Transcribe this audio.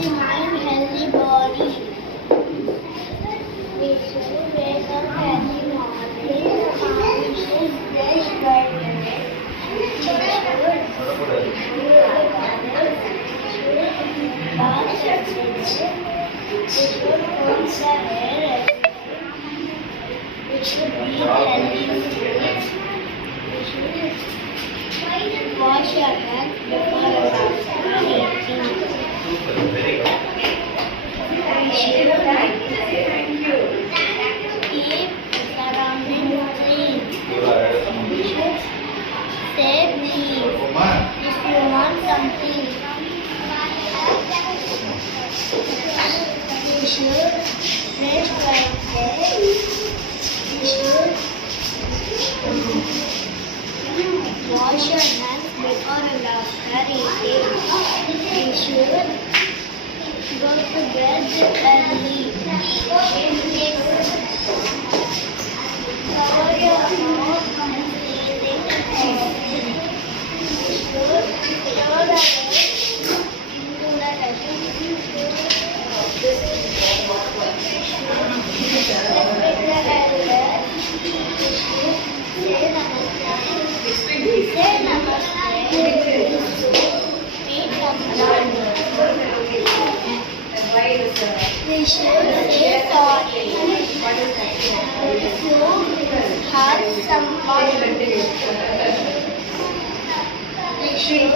healthy mind, healthy body. We should wake up early morning. We should brush our teeth. We should bath every day. We should comb the hair. We should eat healthy food. We should wash your hands before and after eating. We should keep surroundings clean. We should save leaves if you want something. We should brush twice a day. We should wash your hands before and after eating. We should go to bed early. Cover your mouth and breathing healthy. We should throw the waste into the dustbin. Respect the elders. We should say namaste. Say namaste. Eat Ramadan. We should say sorry if you hurt someone. We should